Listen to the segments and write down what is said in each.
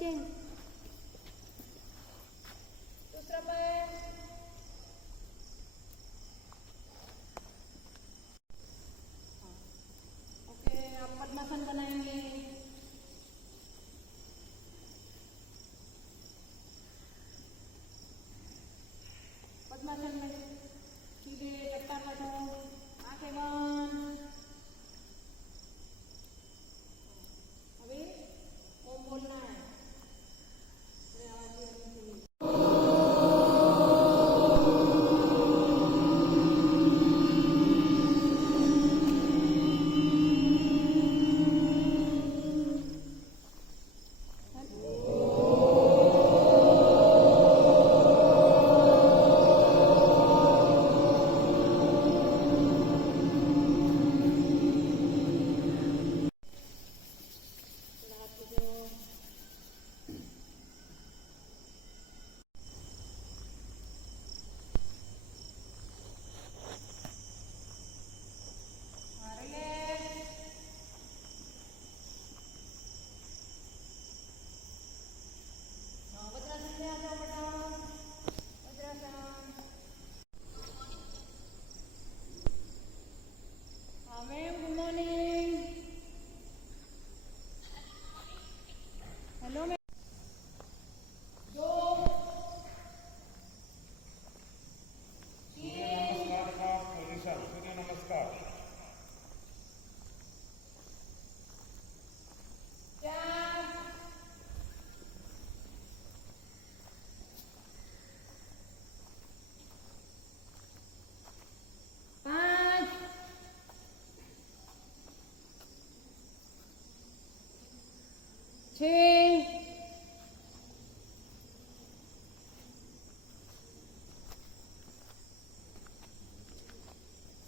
बच्चे दूसरा पैर ओके। आप पद्मासन बनाएंगे। पद्मासन में सीधे चट्टान बैठो, आंखें बंद। अभी ओम बोलना है। Hello ma'am. छः,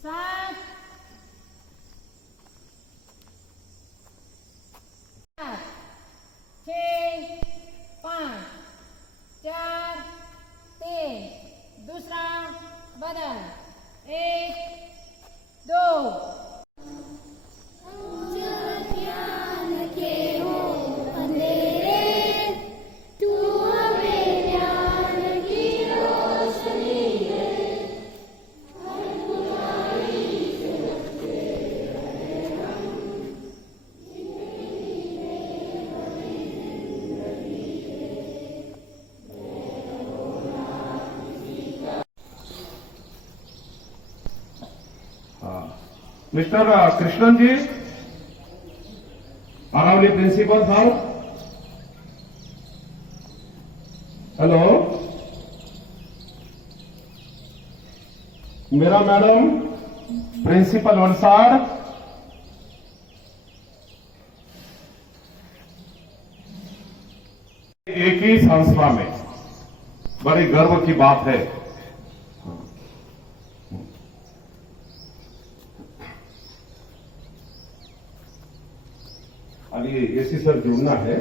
सात, आठ, छः, पाँच, चार, तीन, दूसरा बदल, एक, दो। मिस्टर कृष्णन जी, अरावली प्रिंसिपल साहब, हेलो। मेरा मैडम प्रिंसिपल वलसाड़, एक ही संस्था में, बड़े गर्व की बात है। अभी एसी सर जुड़ना है।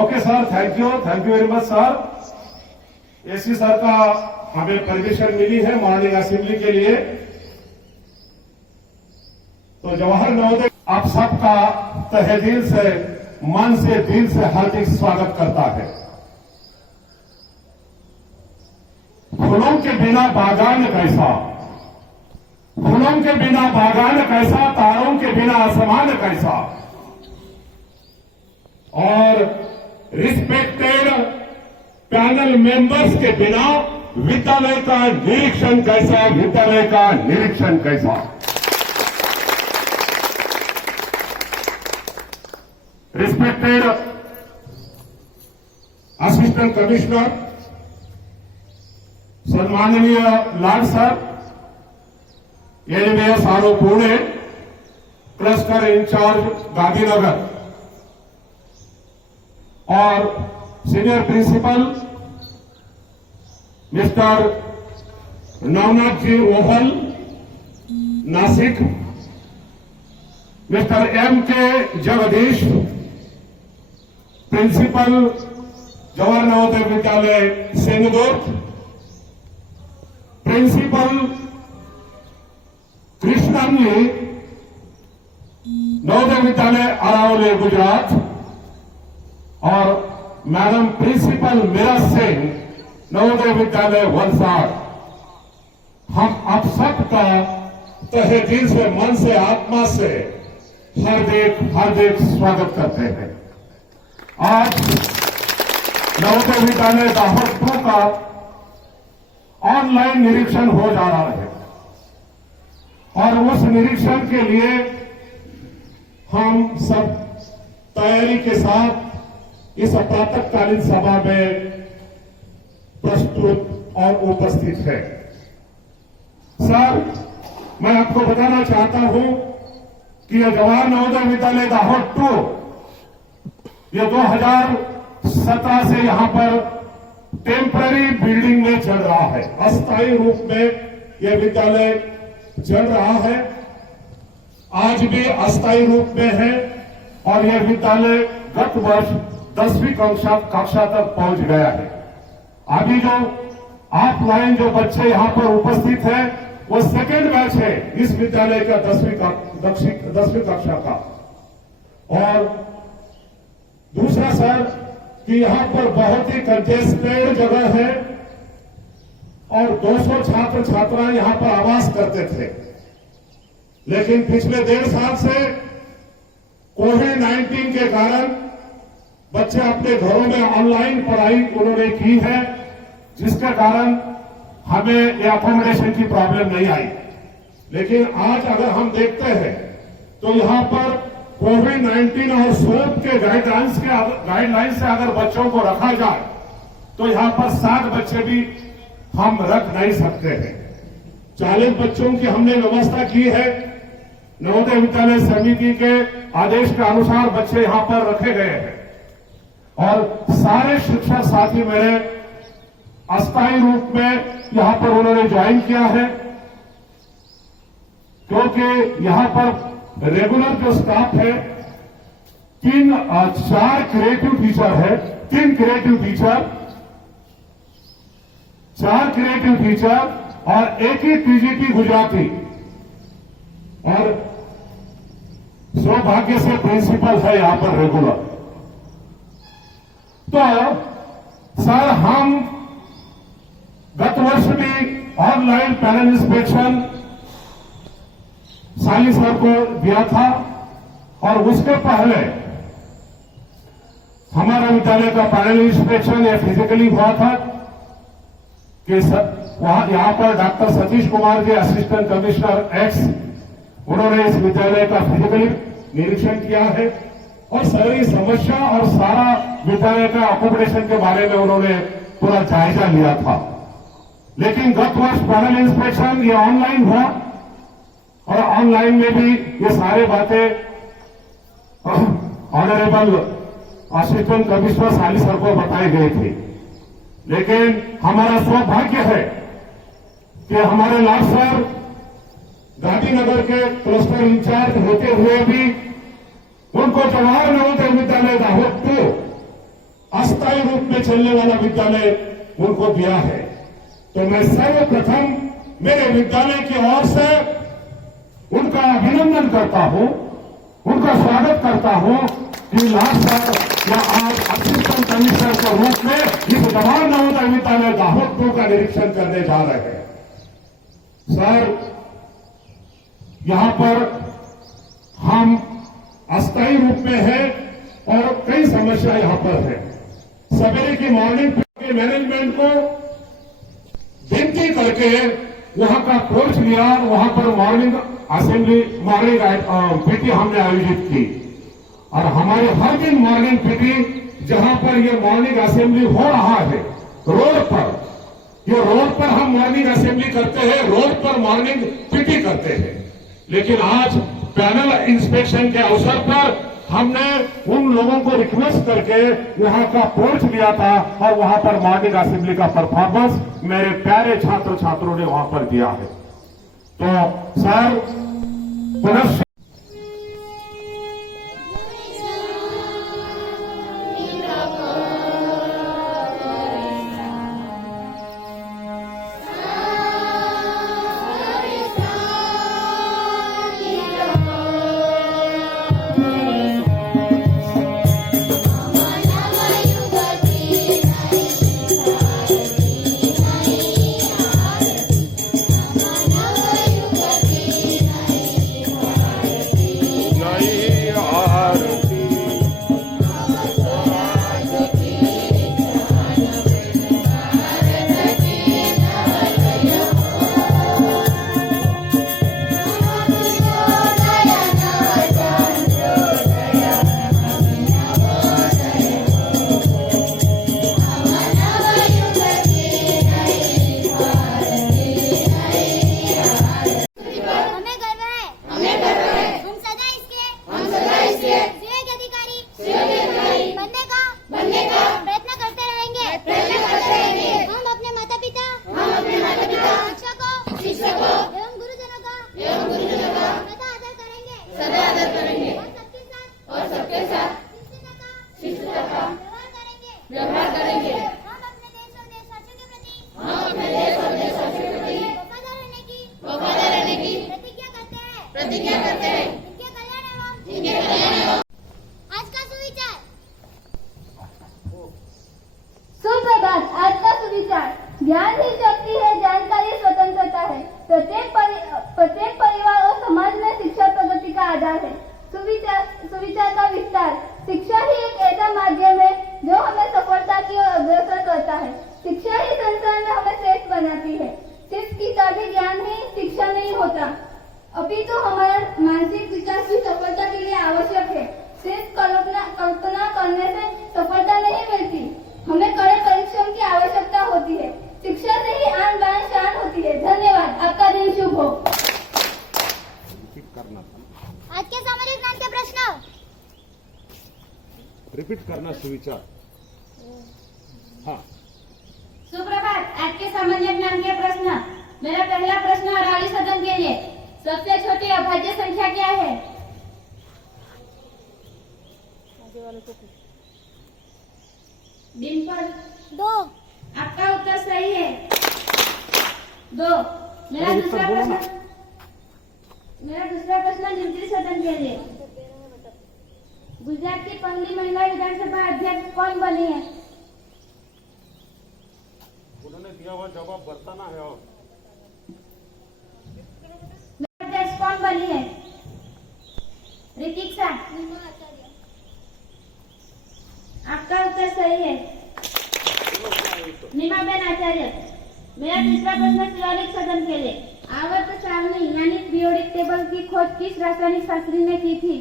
Okay sir, thank you very much sir. AC sir का हमें परमिशन मिली है मॉर्निंग असेंबली के लिए। तो जवाहर नवोदय आप सबका तहे दिल से, मन से, दिल से हार्दिक स्वागत करता है। फूलों के बिना बागान कैसा, फूलों के बिना बागान कैसा, तारों के बिना आसमान कैसा, और रिस्पेक्टेड पैनल मेंबर्स के बिना विद्यालय का निरीक्षण कैसा, विद्यालय का निरीक्षण कैसा। रिस्पेक्टेड असिस्टेंट कमिश्नर सम्माननीय Lad sir, NVS RO Pune, cluster incharge Gandhinagar, और senior principal mister Navnath ji Ohal Nashik, mister M K Jagdish principal Jawahar Navodaya Vidyalaya Singdurg, principal Krishnan ji Navodaya Vidyalaya Aravalli Gujarat और मैडम प्रिंसिपल मीरा सिंह नवोदय विद्यालय वलसाड़, हम आप सबका तहे दिल से, मन से, आत्मा से हार्दिक स्वागत करते हैं। आज नवोदय विद्यालय दाहोद 2 का ऑनलाइन निरीक्षण हो जा रहा है और उस निरीक्षण के लिए हम सब तैयारी के साथ इस प्रातःकालीन सभा में प्रस्तुत और उपस्थित है। सर, मैं आपको बताना चाहता हूं कि यह जवाहर नवोदय विद्यालय दाहोद 2 ये 2017 से यहां पर टेम्पररी बिल्डिंग में चल रहा है, अस्थायी रूप में यह विद्यालय चल रहा है। आज भी अस्थायी रूप में है और यह विद्यालय गत वर्ष 10वीं कक्षा तक पहुंच गया है। अभी जो ऑफलाइन जो बच्चे यहां पर उपस्थित हैं वो सेकेंड बैच है इस विद्यालय का 10वीं कक्षा का। और दूसरा सर कि यहां पर बहुत ही कंजेस्टेड जगह है और 200 छात्र छात्राएं यहां पर आवास करते थे, लेकिन पिछले 1.5 साल से कोविड-19 के कारण बच्चे अपने घरों में ऑनलाइन पढ़ाई उन्होंने की है, जिसके कारण हमें ये अकोमोडेशन की प्रॉब्लम नहीं आई। लेकिन आज अगर हम देखते हैं तो यहां पर कोविड-19 और सोप के गाइडलाइंस से अगर बच्चों को रखा जाए तो यहां पर 7 बच्चे भी हम रख नहीं सकते हैं। 40 बच्चों की हमने व्यवस्था की है। नवोदय विद्यालय समिति के आदेश के अनुसार बच्चे यहां पर रखे गए हैं और सारे शिक्षक साथी मेरे अस्थायी रूप में यहां पर उन्होंने ज्वाइन किया है, क्योंकि यहां पर रेगुलर जो स्टाफ है 4 क्रिएटिव टीचर है, 3 क्रिएटिव टीचर, 4 क्रिएटिव टीचर और 1 ही टीजीटी गुजराती और सौभाग्य से प्रिंसिपल है यहां पर रेगुलर। तो सर, हम गत वर्ष भी ऑनलाइन पैनल इंस्पेक्शन साली सर को दिया था और उसके पहले हमारा विद्यालय का पैनल इंस्पेक्शन या फिजिकली हुआ था कि वहां यहां पर doctor Satish Kumar ji assistant commissioner x उन्होंने इस विद्यालय का फिजिकली निरीक्षण किया है और सारी समस्या और सारा विद्यालय का अकोमोडेशन के बारे में उन्होंने पूरा जायजा लिया था। लेकिन गत वर्ष पैनल इंस्पेक्शन ये ऑनलाइन हुआ और ऑनलाइन में भी ये सारे बातें ऑनरेबल असिस्टेंट कमिश्नर साली सर को बताई गई थी। लेकिन हमारा सौभाग्य है कि हमारे लाल सर गांधीनगर के क्लस्टर इंचार्ज होते हुए भी उनको जवाहर नवोदय विद्यालय दाहोद 2 अस्थायी रूप में चलने वाला विद्यालय उनको दिया है। तो मैं सर्वप्रथम मेरे विद्यालय की ओर से उनका अभिनंदन करता हूं, उनका स्वागत करता हूं कि लाल सर या आज असिस्टेंट कमिश्नर के रूप में इस जवाहर नवोदय विद्यालय दाहोद 2 का निरीक्षण करने जा रहे हैं। सर, यहां पर हम अस्थायी रूप में है और कई समस्या यहां पर है। सवेरे की मॉर्निंग के मैनेजमेंट को विनती करके वहां का कोर्स लिया, वहां पर मॉर्निंग असेंबली मॉर्निंग पीटी हमने आयोजित की और हमारे हर दिन मॉर्निंग पीटी जहां पर ये मॉर्निंग असेंबली हो रहा है रोड पर, ये रोड पर हम मॉर्निंग असेंबली करते हैं, रोड पर मॉर्निंग पीटी करते हैं। लेकिन आज पैनल इंस्पेक्शन के अवसर पर हमने उन लोगों को रिक्वेस्ट करके वहां का पोर्च लिया था और वहां पर मॉर्निंग असेंबली का परफॉर्मेंस मेरे प्यारे छात्र छात्रों ने वहां पर दिया है। तो सर, पुनः बनने का प्रयत्न करते रहेंगे। हम अपने माता पिता शिक्षकों एवं गुरुजनों का सदा आदर करेंगे और सबके साथ शिष्टता का व्यवहार करेंगे। हम अपने देश और देशवासियों के प्रति वफादार रहने की प्रतिज्ञा करते हैं। इनके कल्याण एवं आज का सुविचार। सुप्रभात। आज का सुविचार। ज्ञान ही शक्ति है, जानकारी स्वतंत्रता है। प्रत्येक परिवार और समाज में शिक्षा प्रगति का आधार है। सुविचार का विस्तार। शिक्षा ही एक ऐसा माध्यम है जो हमें सफलता की ओर अग्रसर करता है। शिक्षा ही संसार में हमें श्रेष्ठ बनाती है। सिर्फ किताबी ज्ञान ही शिक्षा नहीं होता, अपितु हमारा मानसिक विकास भी सफलता के लिए आवश्यक है। सिर्फ कल्पना करने से सफलता नहीं मिलती, हमें कड़े परिश्रम की आवश्यकता होती है। शिक्षा से ही आन बान शान होती है। धन्यवाद। आपका दिन शुभ हो। आज के सामाजिक ज्ञान के प्रश्न रिपीट करना सुविचार। हाँ, सुप्रभात। आज के सामान्य ज्ञान के प्रश्न। मेरा पहला प्रश्न अरावली सदन के लिए। सबसे छोटी अभाज्य संख्या क्या है? डिम्पल। 2। आपका उत्तर सही है, 2। मेरा दूसरा प्रश्न निमंत्रित सदन के लिए। गुजरात की पहली महिला विधानसभा अध्यक्ष कौन बनी है? उन्होंने दिया हुआ जवाब बताना है। और अध्यक्ष कौन बनी है? ऋतिक्षा। आपका उत्तर सही है, नीमाबेन आचार्य। मेरा तीसरा प्रश्न शिलालेख सदन के लिए। आवर्त सारणी यानी पीरियोडिक टेबल की खोज किस रासायनिक शास्त्री ने की थी?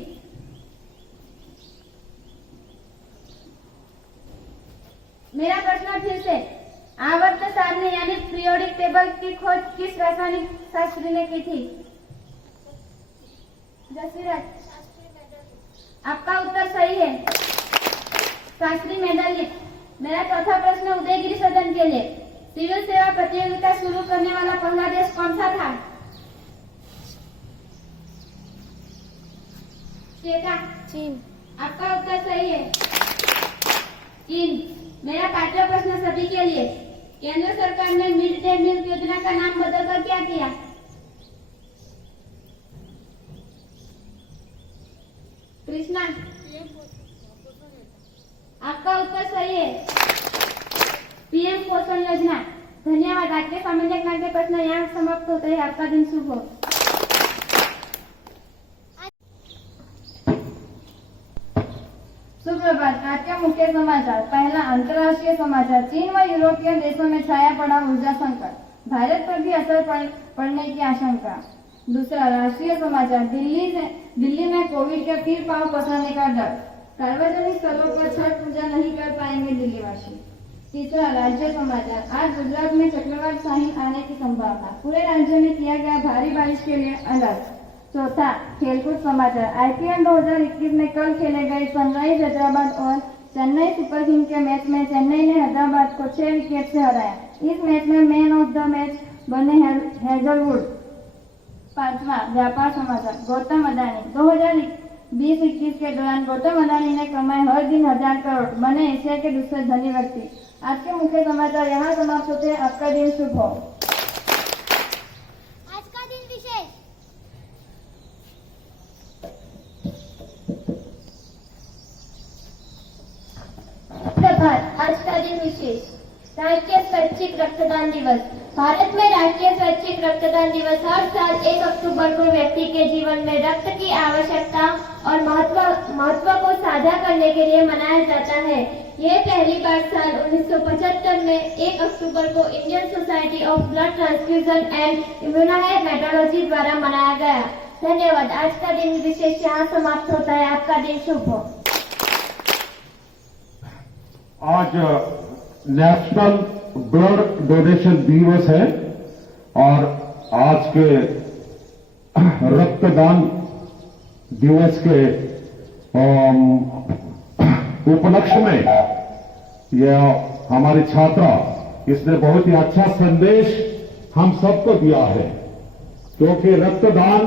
मेरा प्रश्न फिर से। आवर्त सारणी यानी पीरियोडिक टेबल की खोज किस रासायनिक शास्त्री ने की थी? जसवीराज। आपका उत्तर सही है, शास्त्री मेंडलिक। मेरा चौथा प्रश्न उदयगिरी सदन के लिए। सिविल सेवा प्रतियोगिता शुरू करने वाला पहला देश कौन सा था? चीन। आपका उत्तर सही है, चीन। मेरा पांचवा प्रश्न सभी के लिए। केंद्र सरकार ने मिड डे मील योजना का नाम बदलकर क्या किया? कृष्णा। आपका उत्तर सही है, पीएम पोषण योजना। धन्यवाद। आज के सामान्य ज्ञान के प्रश्न यहाँ समाप्त होते हैं। आपका दिन शुभ हो। सुप्रभात। आज के मुख्य समाचार। पहला, अंतर्राष्ट्रीय समाचार। चीन व यूरोपीय देशों में छाया पड़ा ऊर्जा संकट, भारत पर भी असर पड़ने की आशंका। दूसरा, राष्ट्रीय समाचार। दिल्ली में कोविड के फिर पांव पसारने का डर, सार्वजनिक स्थलों पर छठ पूजा नहीं कर पाएंगे दिल्लीवासी। तीसरा, राज्य समाचार। आज गुजरात में चक्रवात शाहीन आने की संभावना, पूरे राज्य में किया गया भारी बारिश के लिए अलर्ट। चौथा, खेलकूद समाचार। आईपीएल 2021 में कल खेले गए सनराइज हैदराबाद और चेन्नई सुपर किंग के मैच में चेन्नई ने हैदराबाद को 6 विकेट से हराया। इस मैच में मैन ऑफ द मैच बने हेजलवुड। पांचवा, व्यापार समाचार। गौतम अडानी। 2020-21 के दौरान गौतम अडानी ने कमाए हर दिन 1000 करोड़, बने एशिया के दूसरे धनी व्यक्ति। आज के मुख्य समाचार यहाँ समाप्त होते हैं। आपका दिन शुभ हो। आज का दिन विशेष। प्रभात। आज का दिन विशेष। राष्ट्रीय स्वैच्छिक रक्तदान दिवस। भारत में राष्ट्रीय स्वैच्छिक रक्तदान दिवस हर साल 1 अक्टूबर को व्यक्ति के जीवन में रक्त की आवश्यकता और महत्व को साझा करने के लिए मनाया जाता है। ये पहली बार साल 1975 में 1 अक्टूबर को Indian Society of Blood Transfusion and Immunohaematology द्वारा मनाया गया। धन्यवाद। आज का दिन विशेष यहाँ समाप्त होता है। आपका दिन शुभ हो। आज नेशनल ब्लड डोनेशन दिवस है और आज के रक्तदान दिवस के उपलक्ष्य में यह हमारी छात्रा इसने बहुत ही अच्छा संदेश हम सबको दिया है, क्योंकि रक्तदान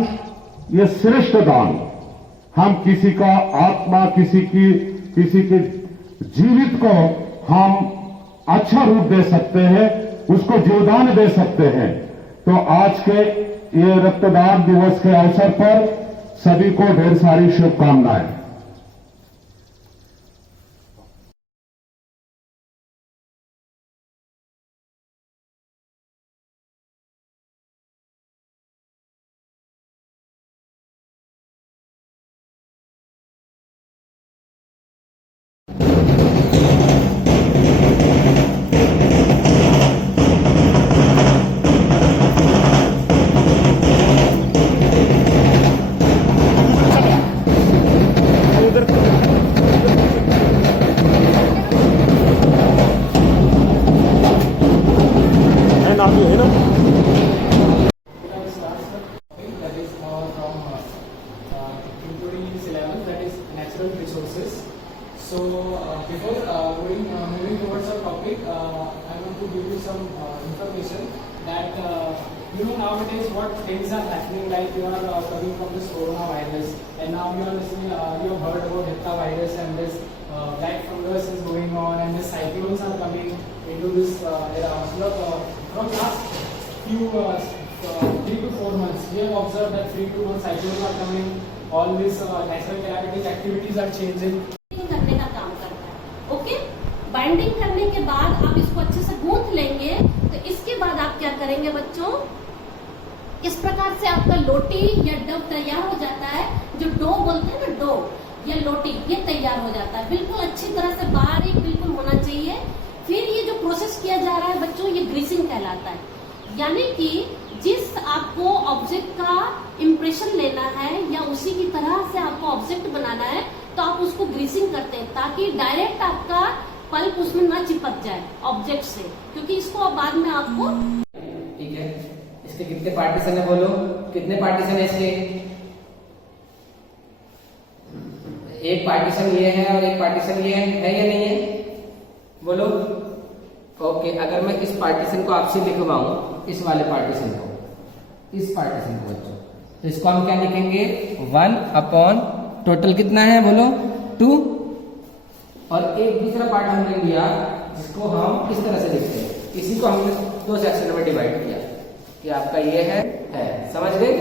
ये श्रेष्ठ दान। हम किसी का आत्मा, किसी के जीवित को हम अच्छा रूप दे सकते हैं, उसको जीवदान दे सकते हैं। तो आज के ये रक्तदान दिवस के अवसर पर सभी को ढेर सारी शुभकामनाएं। Including syllabus, that is natural resources. So moving towards our topic, I want to give you some information that nowadays what things are happening, like you are coming from this coronavirus, and now you are listening, you have heard about Hepta virus, and this black fungus is going on, and the cyclones are coming into this era. So from last few 3 to 4 months, we have observed that 3 to 4 cyclones are coming. All these natural calamities activities are changing. करने का काम करता है। Okay, binding करने के बाद आप इसको अच्छे से गूंथ लेंगे। तो इसके बाद आप क्या करेंगे बच्चों, इस प्रकार से आपका लोटी या डो तैयार हो जाता है। जो डो बोलते हैं ना, डो या लोटी, ये तैयार हो जाता है। बिल्कुल अच्छी तरह से बारीक बिल्कुल होना चाहिए। फिर ये जो प्रोसेस किया जा रहा है बच्चों, ये ग्रीसिंग कहलाता है। यानी कि जिस आपको ऑब्जेक्ट का इम्प्रेशन लेना है या उसी की तरह से आपको ऑब्जेक्ट बनाना है, तो आप उसको ग्रीसिंग करते हैं, ताकि डायरेक्ट आपका पल्प उसमें ना चिपक जाए ऑब्जेक्ट से, क्योंकि इसको अब बाद में आपको। ठीक है, इसके कितने पार्टीशन है बोलो, कितने पार्टीशन है इसके? एक पार्टीशन ये है और एक पार्टीशन ये है या नहीं है, बोलो। ओके, अगर मैं इस पार्टीशन को आपसे लिखवाऊं, इस वाले पार्टीशन को, इस पार्टीशन को बच्चों, तो इसको हम क्या लिखेंगे? 1 अपॉन टोटल कितना है बोलो, 2। और एक दूसरा पार्ट हमने लिया जिसको हम इस तरह से लिखते हैं। इसी को हमने 2 सेक्शन में डिवाइड किया कि आपका ये है, समझ गए?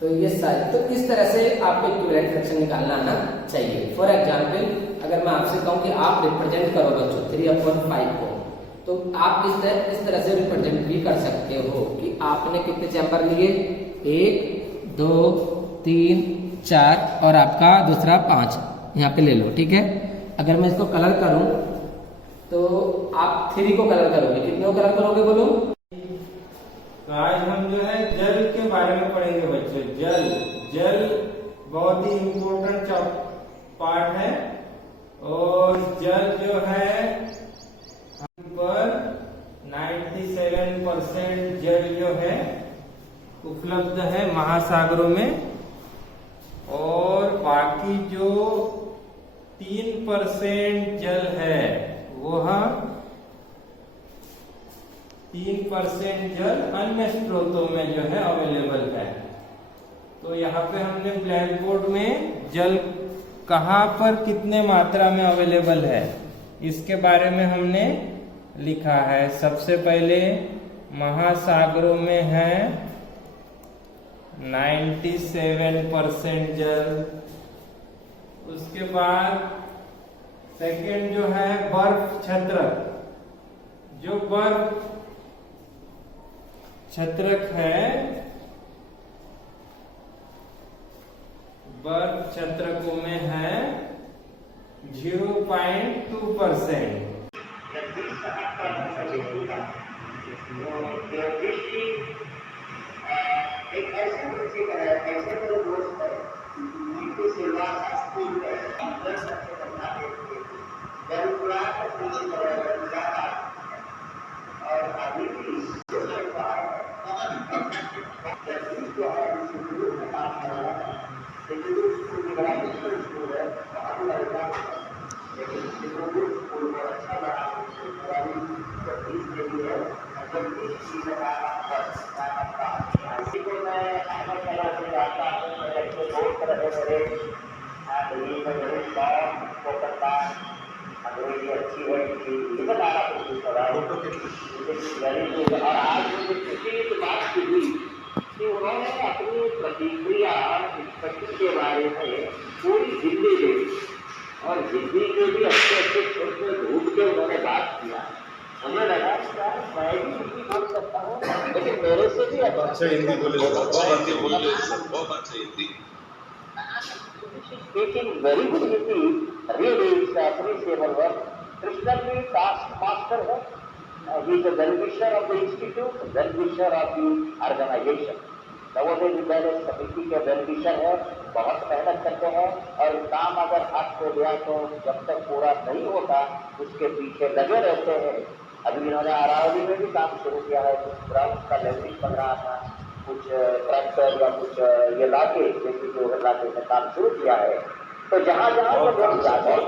तो ये सारे, तो इस तरह से आपको इक्विवेलेंट फ्रैक्शन निकालना आना चाहिए। फॉर एग्जाम्पल, अगर मैं आपसे कहूं कि आप रिप्रेजेंट करो बच्चों 3/5 को, तो आप इस तरह से रिप्रेजेंट भी कर सकते हो कि आपने कितने चैम्बर लिए, 1 2 3 4 और आपका दूसरा 5 यहाँ पे ले लो। ठीक है, अगर मैं इसको कलर करूं तो आप 3 को कलर करोगे, कितने को कलर करोगे बोलो? तो आज हम जो है जल के बारे में पढ़ेंगे बच्चों। जल बहुत ही इम्पोर्टेंट पार्ट है, और जल जो है हम पर 97% जल जो है उपलब्ध है महासागरों में, और बाकी जो 3% जल है वह 3% जल अन्य स्रोतों में जो है अवेलेबल है। तो यहाँ पे हमने ब्लैक बोर्ड में जल कहाँ पर कितने मात्रा में अवेलेबल है इसके बारे में हमने लिखा है। सबसे पहले महासागरों में है 97% जल। उसके बाद सेकंड जो है बर्फ छत्रक, जो बर्फ छत्रक है, बर्फ छत्रकों में है 0.2%। एक ऐसे बच्चे का है, ऐसे मेरे दोस्त है, जिनकी शुरुआत स्कूल में सबसे बना देती है, जब और अभी भी इसको काम कर रहा है, लेकिन स्कूल में बड़ा स्कूल है, स्कूल को अच्छा बना इसलिए जल्दी चीजें इसी को मैं अहमद कहना से चाहता हूँ मेरे दोस्त रहे मेरे दिल्ली में मेरे शौक को करता अंग्रेजी अच्छी है ये बताना कोशिश कर रहा हूँ। और आज मुझे खुशी की बात की हुई कि उन्होंने अपनी प्रतिक्रिया स्थिति के बारे में पूरी हिंदी दी और हिंदी के भी अच्छे अच्छे छोटे ढूंढ के उन्होंने बात किया। हमें लगा कि यार मैं भी हिंदी बोल सकता हूँ लेकिन मेरे से भी अच्छा हिंदी बोले speaking very good Hindi, really is appreciable work. Krishnan ji taskmaster है, he is a well-wisher of the institute, well-wisher of the organization. Navodaya Vidyalaya समिति के well-wisher है, बहुत मेहनत करते हैं और काम अगर हाथ को लिया तो जब तक पूरा नहीं होता उसके पीछे लगे रहते हैं। अभी इन्होंने अरावली में भी काम शुरू किया है, कुछ ग्राउंड का लेवलिंग बन रहा था, कुछ ट्रैक्टर या कुछ ये लाके जैसे कि ओवर लाके में काम शुरू किया है। तो जहाँ जहाँ लोग जाते हैं